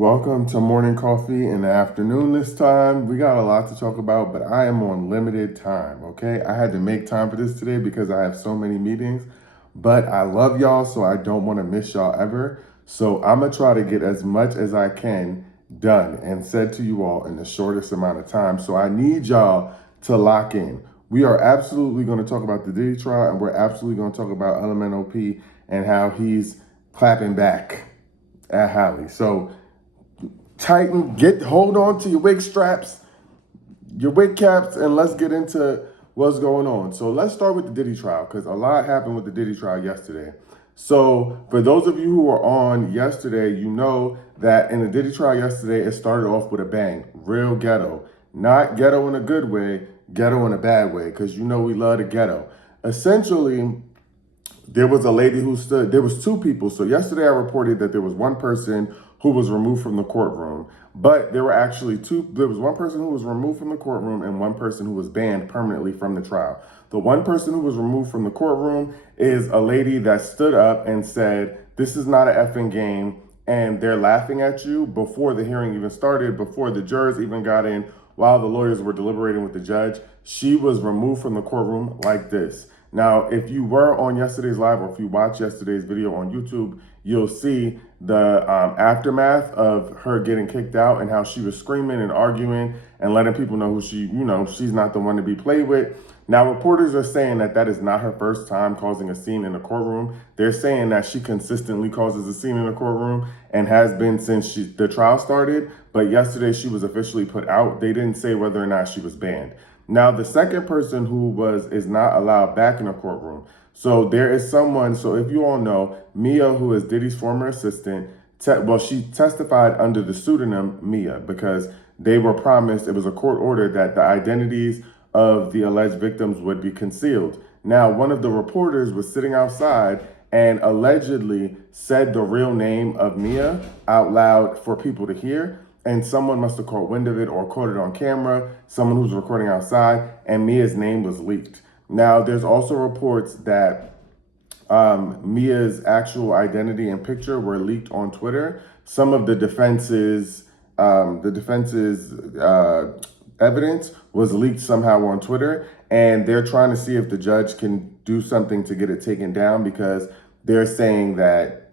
Welcome to morning coffee in the afternoon this time. We got a lot to talk about, but I am on limited time, okay? I had to make time for this today because I have so many meetings, but I love y'all, so I don't want to miss y'all ever. So I'm going to try to get as much as I can done and said to you all in the shortest amount of time. So I need y'all to lock in. We are absolutely going to talk about the Diddy Trial, and we're absolutely going to talk about LMNOP and how he's clapping back at Halle. So tighten, hold on to your wig straps, your wig caps, and let's get into what's going on. So let's start with the Diddy trial because a lot happened with the Diddy trial yesterday. So for those of you who were on yesterday, you know that in the Diddy trial yesterday, it started off with a bang, real ghetto, not ghetto in a good way, ghetto in a bad way, because you know we love the ghetto. Essentially, there was a lady who stood, there was two people. So yesterday I reported that there was one person who was removed from the courtroom, but there were actually two. There was one person who was removed from the courtroom and one person who was banned permanently from the trial. The one person who was removed from the courtroom is a lady that stood up and said, "This is not an effing game." And they're laughing at you before the hearing even started, before the jurors even got in, while the lawyers were deliberating with the judge. She was removed from the courtroom like this. Now, if you were on yesterday's live or if you watched yesterday's video on YouTube, you'll see the aftermath of her getting kicked out and how she was screaming and arguing and letting people know who she's not the one to be played with. Now, reporters are saying that that is not her first time causing a scene in the courtroom. They're saying that she consistently causes a scene in the courtroom and has been since the trial started. But yesterday she was officially put out. They didn't say whether or not she was banned. Now, the second person who is not allowed back in the courtroom. So there is someone, so if you all know, Mia, who is Diddy's former assistant, she testified under the pseudonym Mia because they were promised, it was a court order that the identities of the alleged victims would be concealed. Now, one of the reporters was sitting outside and allegedly said the real name of Mia out loud for people to hear. And someone must have caught wind of it or caught it on camera, someone who's recording outside, and Mia's name was leaked. Now, there's also reports that Mia's actual identity and picture were leaked on Twitter. Some of the defense's evidence was leaked somehow on Twitter, and they're trying to see if the judge can do something to get it taken down because they're saying that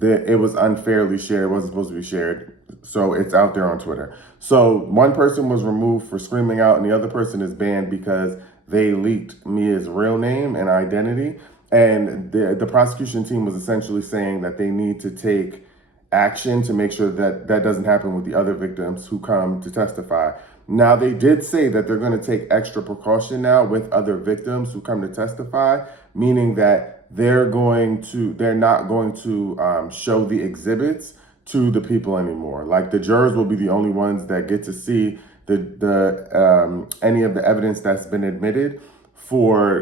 it was unfairly shared. It wasn't supposed to be shared. So it's out there on Twitter. So one person was removed for screaming out and the other person is banned because they leaked Mia's real name and identity. And the prosecution team was essentially saying that they need to take action to make sure that that doesn't happen with the other victims who come to testify. Now, they did say that they're going to take extra precaution now with other victims who come to testify, meaning that they're not going to show the exhibits to the people anymore. Like the jurors will be the only ones that get to see any of the evidence that's been admitted for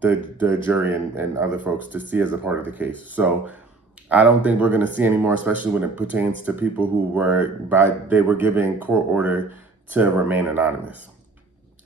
the jury and other folks to see as a part of the case. So I don't think we're going to see anymore, especially when it pertains to people who they were giving court order to remain anonymous.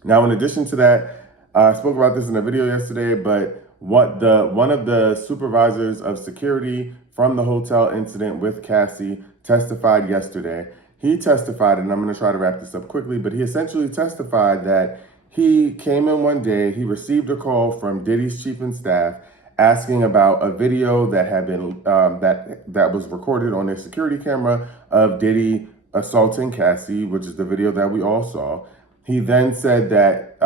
Now, in addition to that, I spoke about this in a video yesterday, but one of the supervisors of security from the hotel incident with Cassie testified yesterday. He testified, and I'm going to try to wrap this up quickly, but he essentially testified that he came in one day, he received a call from Diddy's chief and staff asking about a video that had been that was recorded on their security camera of Diddy assaulting Cassie, which is the video that we all saw. He then said that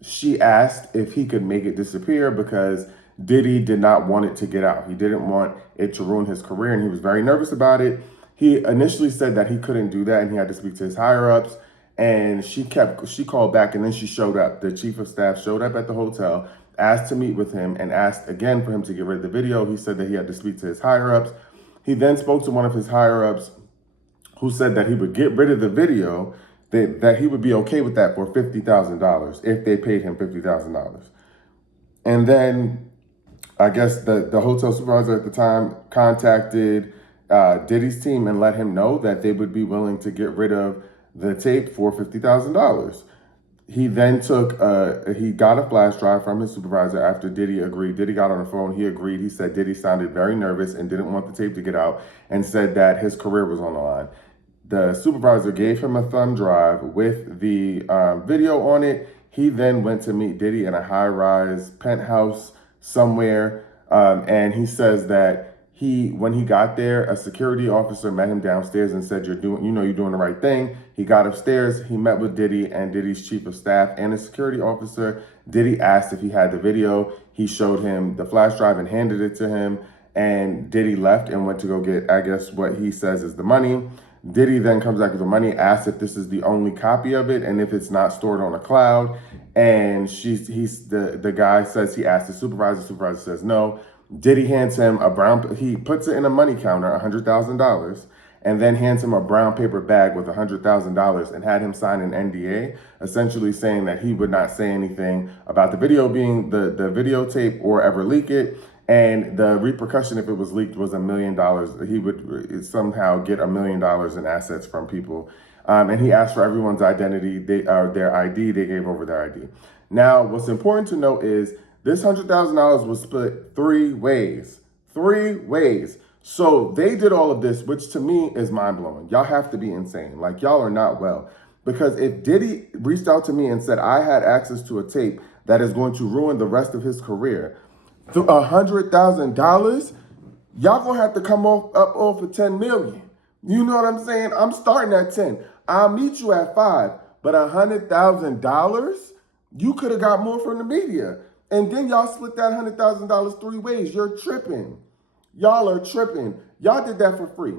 she asked if he could make it disappear because Diddy did not want it to get out. He didn't want it to ruin his career, and he was very nervous about it. He initially said that he couldn't do that, and he had to speak to his higher-ups, and she called back, and then she showed up. The chief of staff showed up at the hotel, asked to meet with him, and asked again for him to get rid of the video. He said that he had to speak to his higher-ups. He then spoke to one of his higher-ups who said that he would get rid of the video, that he would be okay with that for $50,000 if they paid him $50,000. And then I guess the hotel supervisor at the time contacted Diddy's team and let him know that they would be willing to get rid of the tape for $50,000. he then he got a flash drive from his supervisor after Diddy agreed. Diddy got on the phone, he agreed. He said Diddy sounded very nervous and didn't want the tape to get out and said that his career was on the line. The supervisor gave him a thumb drive with the video on it. He then went to meet Diddy in a high-rise penthouse somewhere, and he says that when he got there, a security officer met him downstairs and said, you're doing the right thing. He got upstairs, he met with Diddy and Diddy's chief of staff and a security officer. Diddy asked if he had the video. He showed him the flash drive and handed it to him, and Diddy left and went to go get, I guess, what he says is the money. Diddy then comes back with the money, asks if this is the only copy of it and if it's not stored on a cloud. And the guy says he asked the supervisor says no. Diddy hands him he puts it in a money counter, $100,000, and then hands him a brown paper bag with $100,000 and had him sign an NDA, essentially saying that he would not say anything about the video being the videotape or ever leak it. And the repercussion if it was leaked was $1 million. He would somehow get $1 million in assets from people. And he asked for everyone's identity, their ID, they gave over their ID. Now, what's important to note is this $100,000 was split 3 ways. 3 ways. So they did all of this, which to me is mind-blowing. Y'all have to be insane. Like, y'all are not well. Because if Diddy reached out to me and said I had access to a tape that is going to ruin the rest of his career, $100,000, y'all gonna have to come off for 10 million. You know what I'm saying? I'm starting at 10. I'll meet you at 5, but $100,000, you could have got more from the media. And then y'all split that $100,000 3 ways. You're tripping. Y'all are tripping. Y'all did that for free.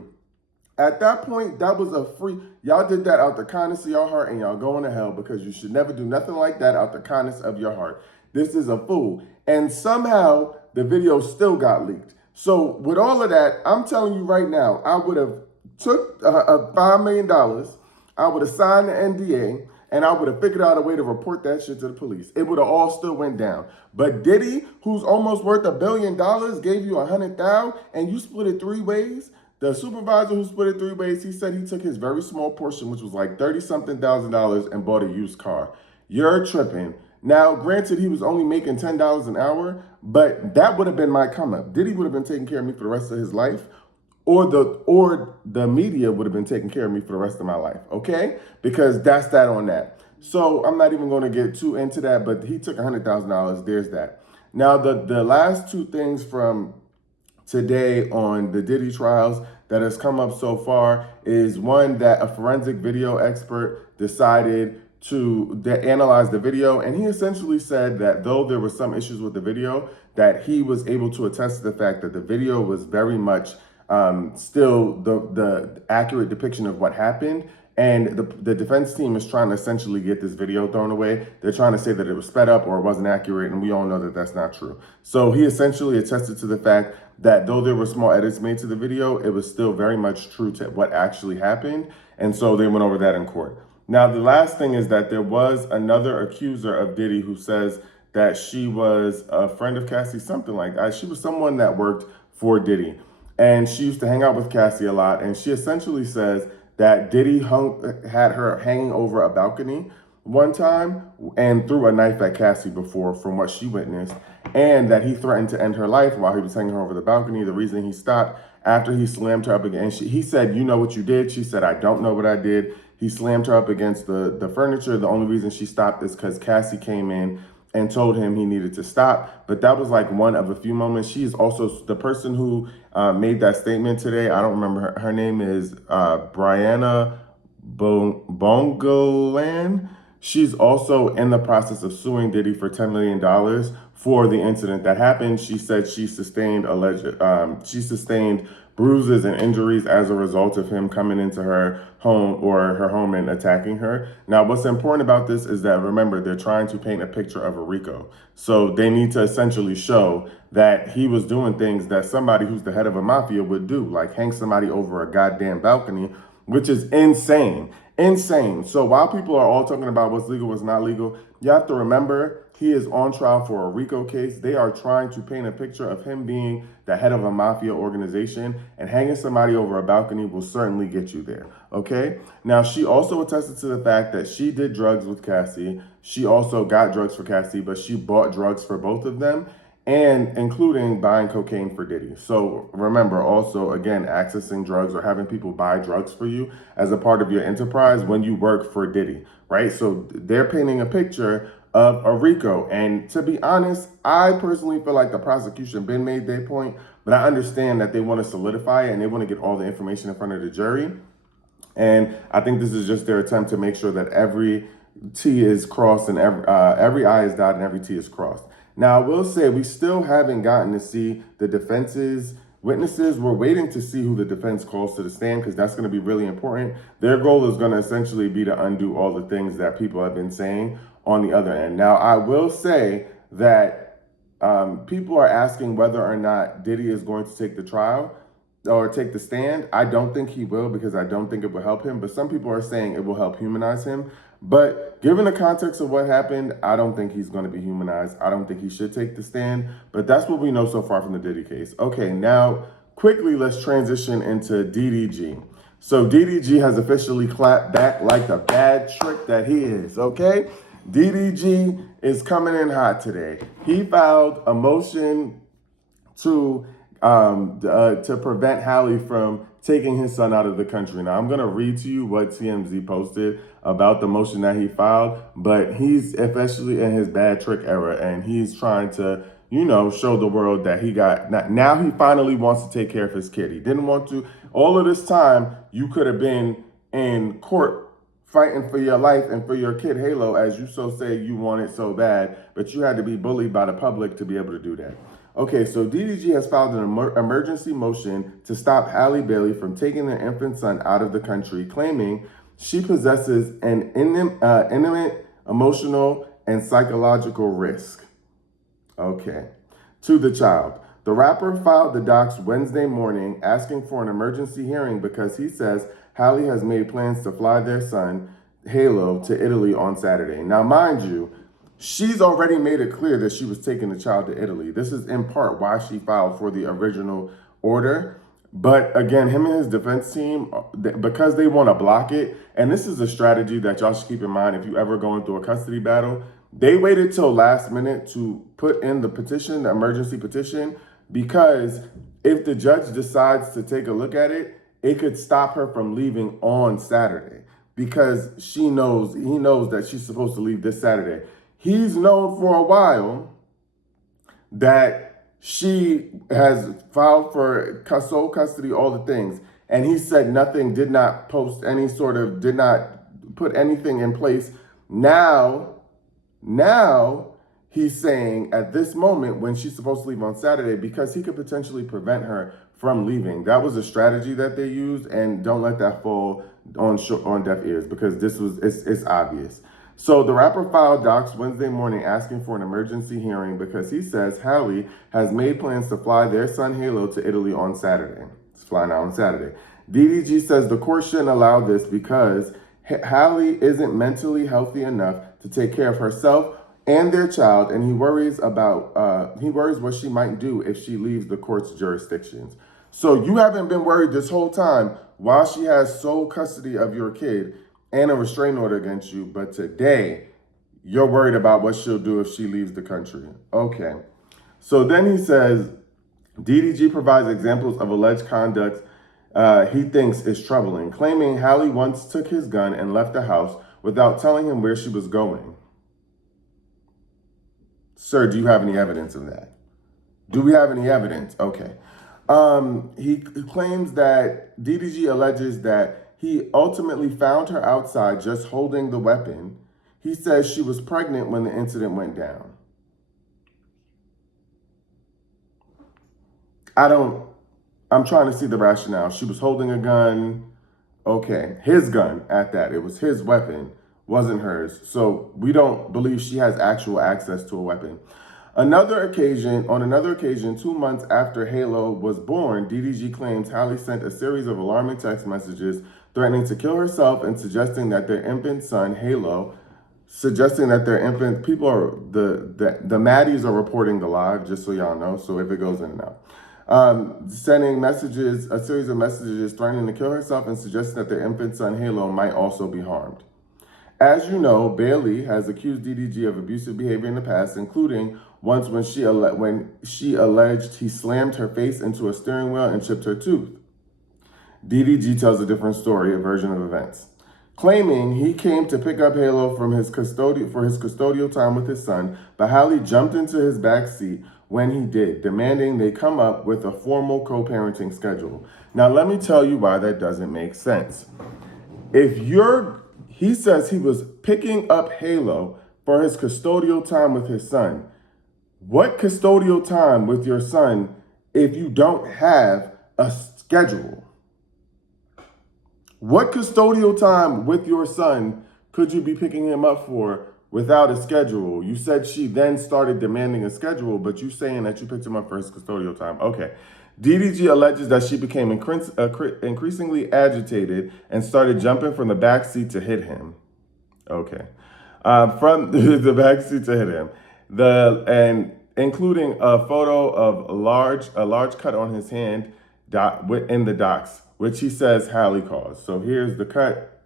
At that point, that was a free. Y'all did that out the kindness of your heart, and y'all going to hell because you should never do nothing like that out the kindness of your heart. This is a fool. And somehow the video still got leaked. So with all of that, I'm telling you right now, I would have took $5 million. I would have signed the NDA. And I would have figured out a way to report that shit to the police. It would have all still went down. But Diddy, who's almost worth $1 billion, gave you $100,000 and you split it 3 ways. The supervisor who split it 3 ways, he said he took his very small portion, which was like $30-something thousand, and bought a used car. You're tripping. Now, granted, he was only making $10 an hour, but that would have been my come up. Diddy would have been taking care of me for the rest of his life. Or the media would have been taking care of me for the rest of my life, okay? Because that's that on that. So I'm not even going to get too into that, but he took $100,000. There's that. Now, the last 2 things from today on the Diddy trials that has come up so far is one, that a forensic video expert decided to analyze the video, and he essentially said that though there were some issues with the video, that he was able to attest to the fact that the video was very much still the accurate depiction of what happened. And the defense team is trying to essentially get this video thrown away. They're trying to say that it was sped up or it wasn't accurate, and we all know that that's not true. So he essentially attested to the fact that though there were small edits made to the video, it was still very much true to what actually happened. And so they went over that in court. Now, the last thing is that there was another accuser of Diddy who says that she was a friend of Cassie, something like that. She was someone that worked for Diddy. And she used to hang out with Cassie a lot. And she essentially says that Diddy had her hanging over a balcony one time and threw a knife at Cassie before, from what she witnessed, and that he threatened to end her life while he was hanging her over the balcony. The reason he stopped after he slammed her up against, he said, "You know what you did?" She said, "I don't know what I did." He slammed her up against the furniture. The only reason she stopped is because Cassie came in and told him he needed to stop. But that was like one of a few moments. She is also the person who made that statement today. I don't remember her name is Brianna Bongolan. She's also in the process of suing Diddy for $10 million for the incident that happened. She said she sustained bruises and injuries as a result of him coming into her home and attacking her. Now, what's important about this is that, remember, they're trying to paint a picture of a RICO. So they need to essentially show that he was doing things that somebody who's the head of a mafia would do, like hang somebody over a goddamn balcony, which is insane. Insane. So while people are all talking about what's legal, what's not legal, you have to remember he is on trial for a RICO case. They are trying to paint a picture of him being the head of a mafia organization, and hanging somebody over a balcony will certainly get you there. Okay? Now, she also attested to the fact that she did drugs with Cassie. She also got drugs for Cassie, but she bought drugs for both of them, and including buying cocaine for Diddy. So remember also, again, accessing drugs or having people buy drugs for you as a part of your enterprise when you work for Diddy, right? So they're painting a picture of a RICO. And to be honest, I personally feel like the prosecution been made their point, but I understand that they want to solidify it and they want to get all the information in front of the jury. And I think this is just their attempt to make sure that every T is crossed and every I is dotted and every T is crossed. Now, I will say we still haven't gotten to see the defense's witnesses. We're waiting to see who the defense calls to the stand because that's going to be really important. Their goal is going to essentially be to undo all the things that people have been saying on the other end. Now, I will say that people are asking whether or not Diddy is going to take the trial or take the stand. I don't think he will because I don't think it will help him. But some people are saying it will help humanize him. But given the context of what happened, I don't think he's going to be humanized. I don't think he should take the stand. But that's what we know so far from the Diddy case. Okay, now quickly let's transition into DDG. So DDG has officially clapped back like the bad trick that he is, okay? DDG is coming in hot today. He filed a motion to prevent Halle from taking his son out of the country. Now, I'm going to read to you what TMZ posted about the motion that he filed, but he's especially in his bad trick era, and he's trying to, show the world that he got, now he finally wants to take care of his kid. He didn't want to. All of this time, you could have been in court fighting for your life and for your kid, Halo, as you so say you want it so bad, but you had to be bullied by the public to be able to do that. Okay, so DDG has filed an emergency motion to stop Halle Bailey from taking their infant son out of the country, claiming she possesses an intimate, emotional, and psychological risk. Okay, to the child. The rapper filed the docs Wednesday morning asking for an emergency hearing because he says Halle has made plans to fly their son, Halo, to Italy on Saturday. Now, mind you, she's already made it clear that she was taking the child to Italy. This is in part why she filed for the original order. But again, him and his defense team, because they want to block it, and this is a strategy that y'all should keep in mind if you ever go into a custody battle, they waited till last minute to put in the petition, the emergency petition, because if the judge decides to take a look at it, it could stop her from leaving on Saturday because he knows that she's supposed to leave this Saturday. He's known for a while that she has filed for sole custody, all the things. And he said nothing, did not put anything in place. Now he's saying at this moment when she's supposed to leave on Saturday, because he could potentially prevent her from leaving. That was a strategy that they used, and don't let that fall on deaf ears because it's obvious. So the rapper filed docs Wednesday morning asking for an emergency hearing because he says Halle has made plans to fly their son Halo to Italy on Saturday. It's flying out on Saturday. DDG says the court shouldn't allow this because Halle isn't mentally healthy enough to take care of herself and their child, and he worries what she might do if she leaves the court's jurisdictions. So you haven't been worried this whole time while she has sole custody of your kid and a restraining order against you, but today you're worried about what she'll do if she leaves the country. Okay. So then he says, DDG provides examples of alleged conduct he thinks is troubling, claiming Halle once took his gun and left the house without telling him where she was going. Sir, do you have any evidence of that? Do we have any evidence? Okay. He claims that DDG alleges that he ultimately found her outside just holding the weapon. He says she was pregnant when the incident went down. I'm trying to see the rationale. She was holding a gun. Okay, his gun at that. It was his weapon, wasn't hers. So we don't believe she has actual access to a weapon. On another occasion, 2 months after Halo was born, DDG claims Halle sent a series of alarming text messages threatening to kill herself and suggesting that their infant son, Halo, people are, the Maddies are reporting the live, just so y'all know, so if it goes in and out. Sending a series of messages threatening to kill herself and suggesting that their infant son, Halo, might also be harmed. As you know, Bailey has accused DDG of abusive behavior in the past, including once when she alleged he slammed her face into a steering wheel and chipped her tooth. DDG tells a different story, a version of events, claiming he came to pick up Halo for his custodial time with his son, but Halle jumped into his back seat when he did, demanding they come up with a formal co-parenting schedule. Now, let me tell you why that doesn't make sense. He says he was picking up Halo for his custodial time with his son. What custodial time with your son if you don't have a schedule? What custodial time with your son could you be picking him up for without a schedule? You said she then started demanding a schedule, but you saying that you picked him up for his custodial time. Okay. DDG alleges that she became increasingly agitated and started jumping from the back seat to hit him. Okay. From the back seat to hit him. Including a photo of a large cut on his hand in the docks, which he says Halle caused. So here's the cut.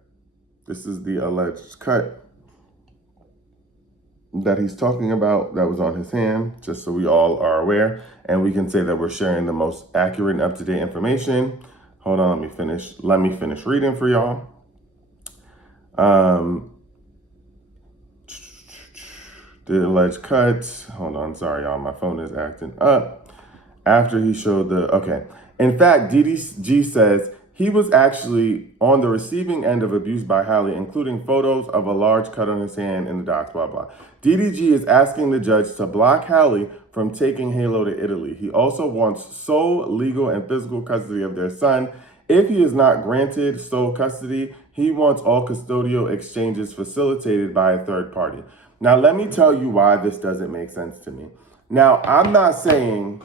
This is the alleged cut that he's talking about that was on his hand, just so we all are aware. And we can say that we're sharing the most accurate and up-to-date information. Hold on, let me finish reading for y'all. The alleged cut. Hold on, sorry, y'all. My phone is acting up. After he showed okay. In fact, DDG says he was actually on the receiving end of abuse by Halle, including photos of a large cut on his hand in the docks, blah, blah. DDG is asking the judge to block Halle from taking Halo to Italy. He also wants sole legal and physical custody of their son. If he is not granted sole custody, he wants all custodial exchanges facilitated by a third party. Now, let me tell you why this doesn't make sense to me. Now, I'm not saying,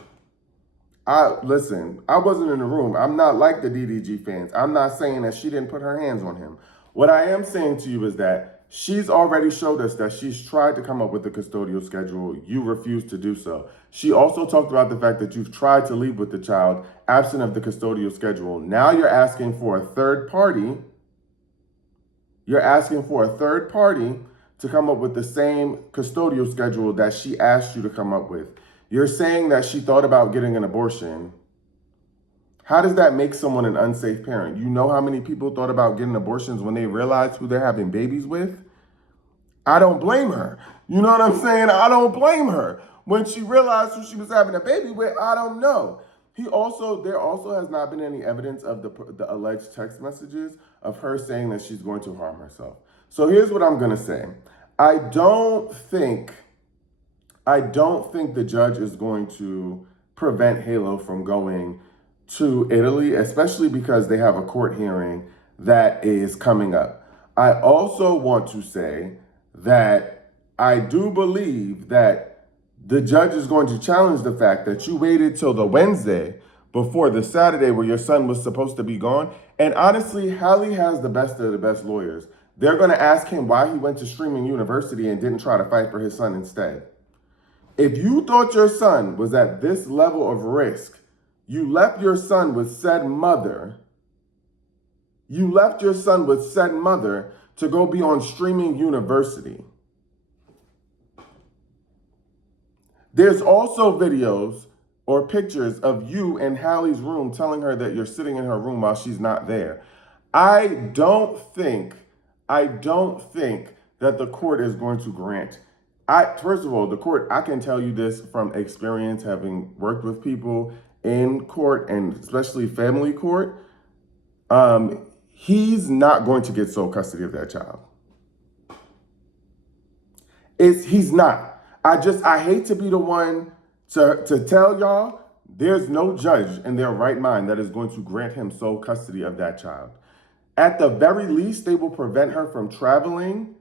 listen, I wasn't in the room. I'm not like the DDG fans. I'm not saying that she didn't put her hands on him. What I am saying to you is that she's already showed us that she's tried to come up with a custodial schedule. You refused to do so. She also talked about the fact that you've tried to leave with the child absent of the custodial schedule. Now you're asking for a third party. You're asking for a third party to come up with the same custodial schedule that she asked you to come up with. You're saying that she thought about getting an abortion. How does that make someone an unsafe parent? You know how many people thought about getting abortions when they realized who they're having babies with? I don't blame her. You know what I'm saying? I don't blame her. When she realized who she was having a baby with, I don't know. There also has not been any evidence of the alleged text messages of her saying that she's going to harm herself. So here's what I'm gonna say. I don't think the judge is going to prevent Halo from going to Italy, especially because they have a court hearing that is coming up. I also want to say that I do believe that the judge is going to challenge the fact that you waited till the Wednesday before the Saturday where your son was supposed to be gone. And honestly, Halle has the best of the best lawyers. They're going to ask him why he went to streaming university and didn't try to fight for his son instead. If you thought your son was at this level of risk, you left your son with said mother. You left your son with said mother to go be on streaming university. There's also videos or pictures of you in Halle's room telling her that you're sitting in her room while she's not there. I don't think that the court is going to grant. First of all, the court, I can tell you this from experience, having worked with people in court and especially family court, he's not going to get sole custody of that child. He's not. I hate to be the one to tell y'all, there's no judge in their right mind that is going to grant him sole custody of that child. At the very least, they will prevent her from traveling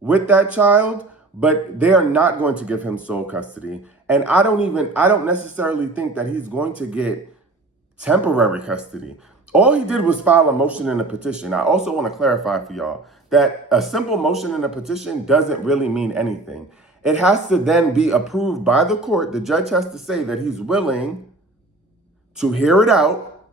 with that child, but they are not going to give him sole custody. And I don't necessarily think that he's going to get temporary custody. All he did was file a motion and a petition. I also want to clarify for y'all that a simple motion and a petition doesn't really mean anything. It has to then be approved by the court. The judge has to say that he's willing to hear it out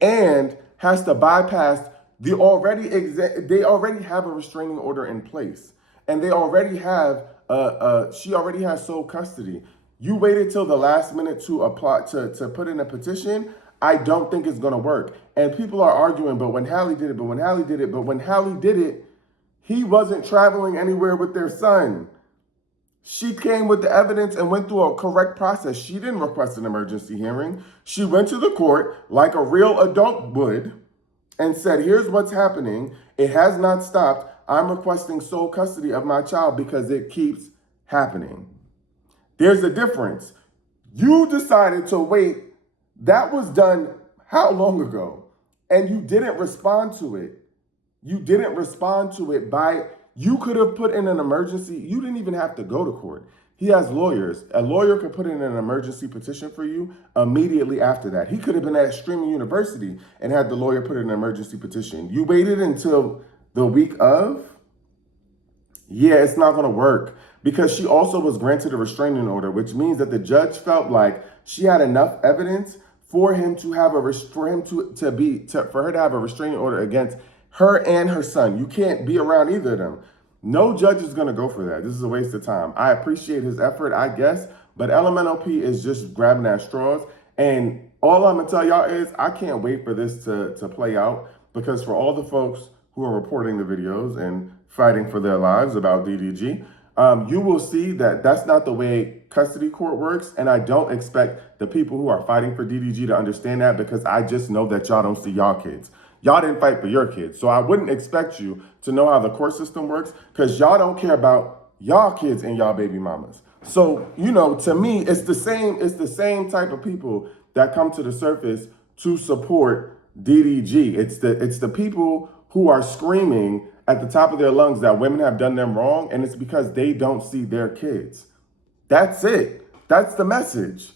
and has to bypass they already have a restraining order in place, and they already have she already has sole custody. You waited till the last minute to apply to put in a petition. I don't think it's gonna work. And people are arguing, but when Halle did it, he wasn't traveling anywhere with their son. She came with the evidence and went through a correct process. She didn't request an emergency hearing. She went to the court like a real adult would and said, here's what's happening. It has not stopped. I'm requesting sole custody of my child because it keeps happening. There's a difference. You decided to wait. That was done how long ago? And you didn't respond to it. You could have put in an emergency. You didn't even have to go to court. He has lawyers. A lawyer could put in an emergency petition for you immediately after that. He could have been at Streaming University and had the lawyer put in an emergency petition. You waited until the week of? Yeah, it's not going to work because she also was granted a restraining order, which means that the judge felt like she had enough evidence for him to have for her to have a restraining order against her and her son. You can't be around either of them. No judge is going to go for that. This is a waste of time. I appreciate his effort, I guess, but LMNOP is just grabbing at straws. And all I'm going to tell y'all is I can't wait for this to play out, because for all the folks who are reporting the videos and fighting for their lives about DDG, you will see that that's not the way custody court works. And I don't expect the people who are fighting for DDG to understand that, because I just know that y'all don't see y'all kids. Y'all didn't fight for your kids. So I wouldn't expect you to know how the court system works, because y'all don't care about y'all kids and y'all baby mamas. So, to me, it's the same type of people that come to the surface to support DDG. It's the people who are screaming at the top of their lungs that women have done them wrong, and it's because they don't see their kids. That's it. That's the message.